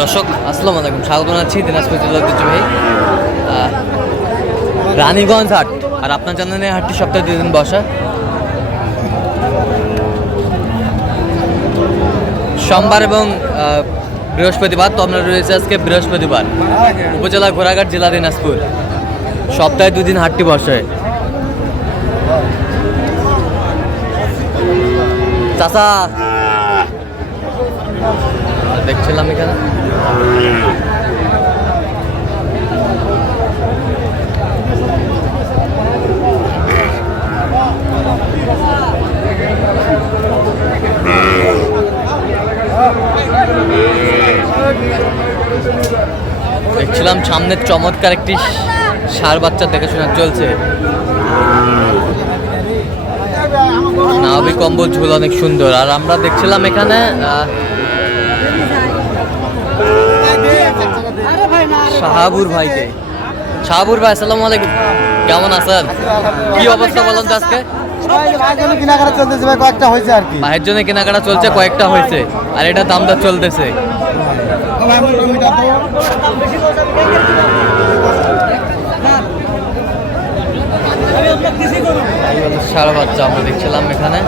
দর্শক আসসালামু আলাইকুম, স্বাগত জানাচ্ছি দিনাজপুর জেলার ঐতিহ্যবাহী রানীগঞ্জ হাট। আর আপনার জানেন এই হাটটি সপ্তাহে 2 দিন বসা, সোমবার এবং বৃহস্পতিবার। তো আপনার রয়েছে আজকে বৃহস্পতিবার, উপজেলা ঘোড়াঘাট, জেলা দিনাজপুর। সপ্তাহে 2 দিন হাটটি বসে। চাচা দেখছিলাম এখানে সামনের চমৎকার একটি ষাঁড় বাচ্চা দেখাশোনা চলছে। নাভি কম্বল ঝুল অনেক সুন্দর। আর আমরা দেখছিলাম এখানে শাহাবুর ভাইকে। শাহাবুর ভাই আসসালামু আলাইকুম, কেমন আছেন? কি অবস্থা বলেন তো আজকে? কেনাকাটা চলতেছে ভাই, কয়েকটা হয়েছে আর কি। ভাইয়ের জন্য কেনাকাটা চলছে, কয়েকটা হয়েছে। আর এটা দাম দর চলতেছে। সারা বাচ্চা আমরা দেখছিলাম এখানে।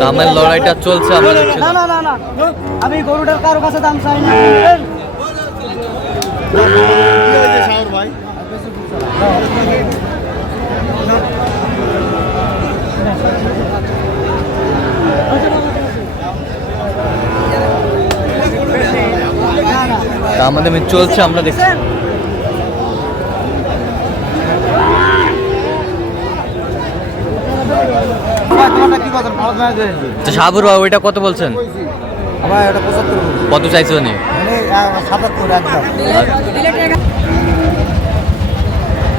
দামের লড়াইটা চলছে, আমরা দেখছিলাম। আমি গরুটার কারো কাছে দাম চাই না। আমাদের চলছে, আমরা দেখছি। শাহাবুর ভাই ওইটা কত বলছেন? কত চাইছে উনি?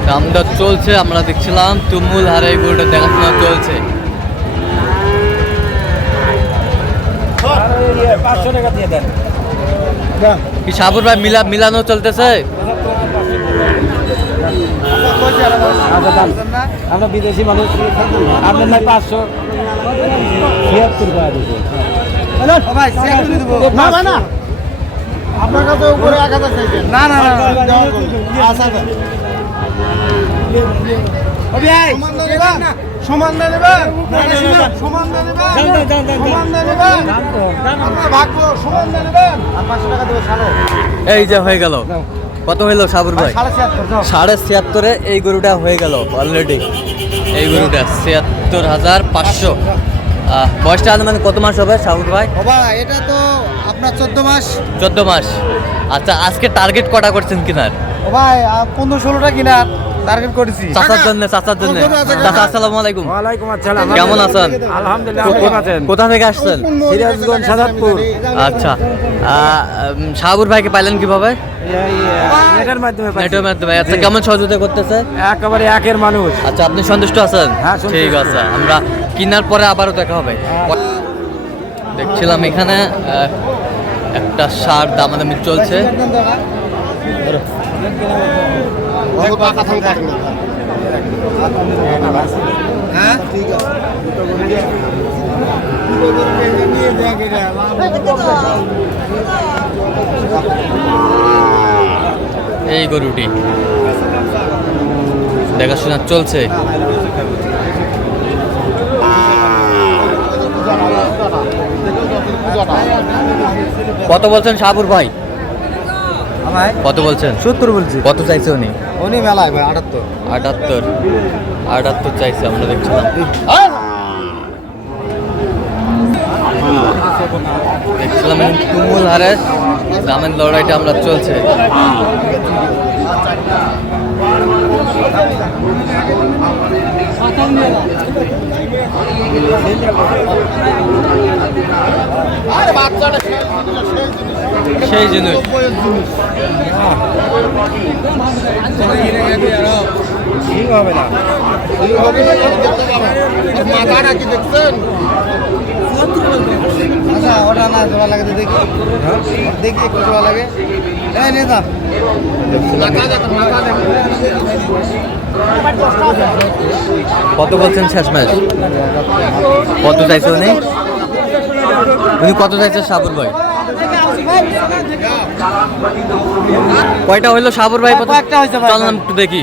দাম দর চলছে, আমরা দেখছিলাম। তুমুল হারে গরুটা দেখাশোনা চলছে। কি শাহাবুর ভাই মিলানো চলতেছে? আমরা বিদেশি মানুষ, আপনার নাই 576 না আপনার কাছে উপরে 1000 চাইছেন। না না না সমান না নেবেন, সমান না নেবেন, সমান না নেবেন, আপনার ভাগ্য সমান না নেবেন। 500 টাকা দেবো ছাড়ো। এই যে হয়ে গেল। কত হইলো শাহাবুর ভাই? 76,500 এই গরুটা হয়ে গেল অলরেডি। এই গরুটা 76,500। বয়সটা মানে কত মাস হবে শাহাবুর ভাই? এটা তো আপনার 14 মাস। 14 মাস। আচ্ছা, আজকে টার্গেট কটা করছেন কিনার? ভাই 15-16টা কিনার টার্গেট করেছি। চাচার জন্য। চাচা আসসালামু আলাইকুম। ওয়ালাইকুম আসসালাম। কেমন আছেন? আলহামদুলিল্লাহ, ভালো আছেন? কোথা থেকে আসছেন? সিরাজগঞ্জ, সাদাতপুর। আচ্ছা, শাহাবুর ভাইকে পাইলেন কিভাবে? নেটের মাধ্যমে। আচ্ছা, কেমন সহযোগিতা করতেছে? একেবারে একের মানুষ। আচ্ছা, আপনি সন্তুষ্ট আছেন? হ্যাঁ, সন্তুষ্ট। ঠিক আছে, আমরা কিনার পরে আবারও দেখা হবে। দেখছিলাম এখানে একটা ষাঁড় দামাদামি চলছে। এই গরুটি দেখাশোনা চলছে। কত বলছেন শাহাবুর ভাই? কত বলছেন? 70 বলছি। কত চাইছে উনি? উনি মেলায় ভাই 78 78 চাইছে, আমরা দেখছিলাম। দেখছিলাম তুমুল হারে দামের লড়াইটা আমরা চলছে। সেই জিনিস হবে না, মাথা নাকি দেখছেন? আচ্ছা ওটা না জোড়া লাগে তো দেখি দেখি একটু জোড়া লাগে এই নিয়ে যা কত বলছেন শেষ ম্যাচ? কত চাইছে উনি? উনি কত চাইছে সাবুর ভাই? কয়টা হইলো সাবুর ভাই? কয়েকটা হয়েছে ভাই। চল না একটু দেখি।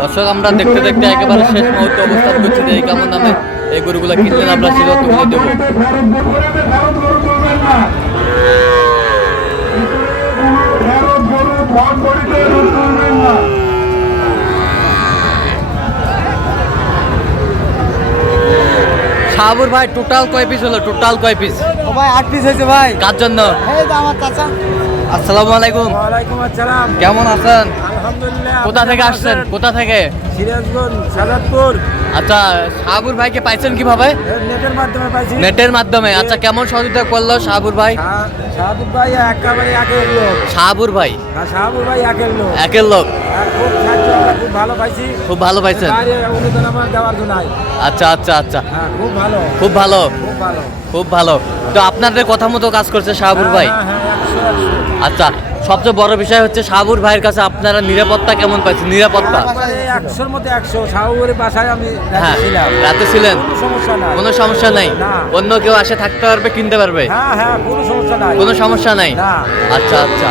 দর্শক আমরা দেখতে দেখতে একেবারে শেষ মুহূর্তে অবস্থান করছি যে এই কেমন দামে এই গরুগুলো কিনলেন আমরা সেটা তুলে দেবো। সাবুর ভাই টোটাল কয় পিস হলো? টোটাল কয় পিস? ও ভাই 8 পিস হয়েছে ভাই। কার জন্য? এই তো আমার চাচা। আসসালামু আলাইকুম। ওয়ালাইকুম আসসালাম। কেমন আছেন? আলহামদুলিল্লাহ। কোথা থেকে আসছেন? কোথা থেকে? সিরাজগঞ্জ সাজাদপুর আচ্ছা, সাবুর ভাইকে পাইছেন কিভাবে? নেটের মাধ্যমে পাইছি। নেটের মাধ্যমে। আচ্ছা, কেমন সহযোগিতা করলো সাবুর ভাই? শাহাবুর ভাই একেবারে একের লোক। সাবুর ভাই শাহাবুর ভাই একের লোক। একের লোক। খুব সাহায্য, আমরা খুব ভালো পাইছি। খুব ভালো পাইছেন? বাইরে অনুদান আমার দেওয়ার জন্য নাই। আচ্ছা আচ্ছা আচ্ছা, হ্যাঁ খুব ভালো খুব ভালো খুব ভালো। খুব ভালো। তো আপনাদের কথা মতো কাজ করছে সাবুর ভাই? হ্যাঁ, হ্যাঁ, 100 আচ্ছা, সবচেয়ে বড় বিষয় হচ্ছে সাবুর ভাইয়ের কাছে আপনারা নিরাপত্তা কেমন পাচ্ছেন? নিরাপত্তা 100-র মধ্যে 100। শাহাবুরের বাসায় আমি হ্যাঁ, ছিলাম। রাতে ছিলেন? কোনো সমস্যা নাই। কোনো সমস্যা নাই? না। অন্য কেউ আসে থাকতে পারবে, কিনতে পারবে? হ্যাঁ হ্যাঁ কোনো সমস্যা নাই। কোনো সমস্যা নাই? না। আচ্ছা আচ্ছা,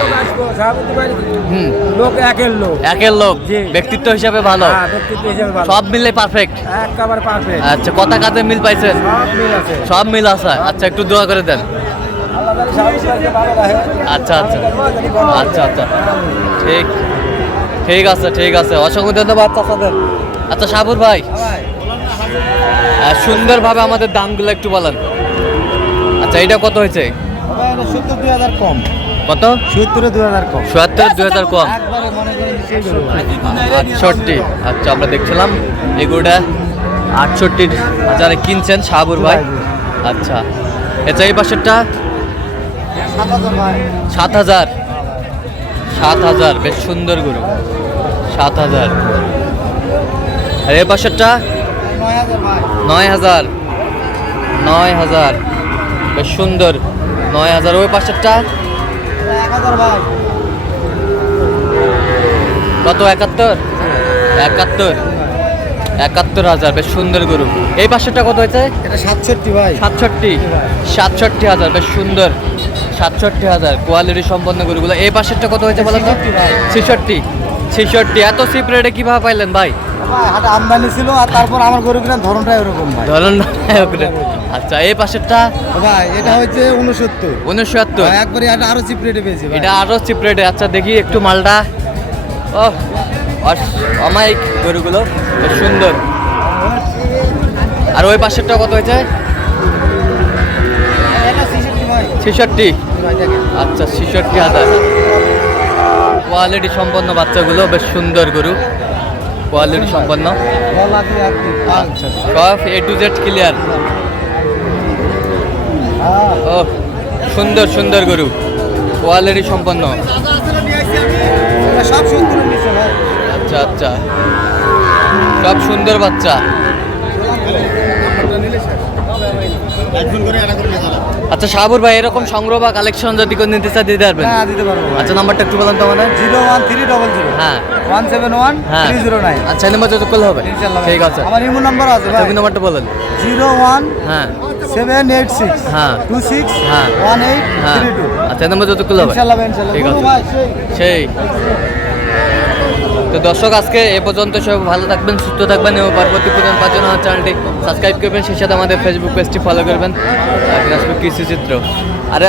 শাহাবুর ভাই হুম, লোক একের লোক। একের লোক, জি। ব্যক্তিত্ব হিসাবে ভালো, হ্যাঁ ব্যক্তিত্ব হিসেবে ভালো। সব মিলে পারফেক্ট। একেবারে পারফেক্ট। আচ্ছা, কথা কাজে মিল পাইছেন? সব মিল আছে। সব মিল আছে। আচ্ছা, একটু দোয়া করে দেন। আল্লাহ তাআলা শাহাবুর ভাইকে ভালো রাখে। আচ্ছা আচ্ছা আচ্ছা আচ্ছা, ঠিক ঠিক আছে ঠিক আছে, অসংখ্য ধন্যবাদ চাচাদের। আচ্ছা সাবুর ভাই, সুন্দরভাবে আমাদের দামগুলো একটু বলেন। আচ্ছা, এটা কত হয়েছে? 70-2000 কম। কত? 70-2000 কম। 70-2000 কম। একবারে মনে করেন যে সেই গরু। 68। আচ্ছা, আমরা দেখছিলাম এগুলোটা 68,000 কিনছেন সাবুর ভাই। আচ্ছা, আচ্ছা, এই পাশেরটা 7000 ভাই। 7000। 7000, বেশ সুন্দর গরু। 7000। আর এই পাশেরটা 9000 ভাই। 9000। 9000, বেশ সুন্দর। 9000। ওই পাশেরটা 1000 ভাই। কত? 71। 71। 71,000, বেশ সুন্দর গরু। এই পাশেরটা কত হয়েছে? এটা 67 ভাই। 67। 67,000, বেশ সুন্দর। 67,000, কোয়ালিটি সম্পন্ন গরুগুলো। এই পাশেরটা কত হয়েছে বলেন তো? 66। 66। এত চিপ রেটে কিভাবে পাইলেন ভাই? ভাই হাটে আমদানি ছিল আর তারপর আমার গরু কেনার ধরনটাই ওরকম ভাই। ধরুন না। আচ্ছা, এই পাশেরটা ভাই এটা হচ্ছে 69। 69। ভাই একবারে এটা আরো চিপ রেটে পেয়েছি ভাই। এটা আরো চিপ রেটে। আচ্ছা, দেখি একটু মালটা। ও অমায়িক গরুগুলো, বেশ সুন্দর। আর ওই পাশেরটা কত হয়েছে? এটা 66 ভাই। 66। ভাই দেখেন। আচ্ছা, 66,000। কোয়ালিটি সম্পন্ন বাচ্চাগুলো, বেশ সুন্দর গরু, কোয়ালিটি সম্পন্ন। গলা কি একটু আচ্ছা, সব A to Z ক্লিয়ার। হ্যাঁ। ও সুন্দর সুন্দর গরু, কোয়ালিটি সম্পন্ন। এটা সব সুন্দর নিচে ভাই। আচ্ছা আচ্ছা, সব সুন্দর বাচ্চা। আচ্ছা সাবুর ভাই, এরকম সংগ্রহ বা কালেকশন যদি কেউ নিতে চায় দিতে পারবেন? হ্যাঁ দিতে পারবো ভাই। আচ্ছা, নাম্বারটা একটু বলেন তো আমাদের। 01300 হ্যাঁ 171 হ্যাঁ 309। আচ্ছা, এই নাম্বার যত করলে হবে। ইনশাআল্লাহ ঠিক আছে। আমার ইমো নাম্বার আছে ভাই। তুমি নাম্বারটা বলেন। 01786 হ্যাঁ 26 হ্যাঁ 1832। আচ্ছা, এই নাম্বার যত করলে হবে। ইনশাআল্লাহ ইনশাআল্লাহ। ঠিক গুরু আছে। ভাই সেই সেই তো দর্শক, আজকে এ পর্যন্ত। সবাই ভালো থাকবেন, সুস্থ থাকবেন এবং পরবর্তী পর্যন্ত পাওয়ার জন্য আমার চ্যানেলটি সাবস্ক্রাইব করবেন, সেই সাথে আমাদের ফেসবুক পেজটি ফলো করবেন। দিনাজপুর কৃষি চিত্র। আরে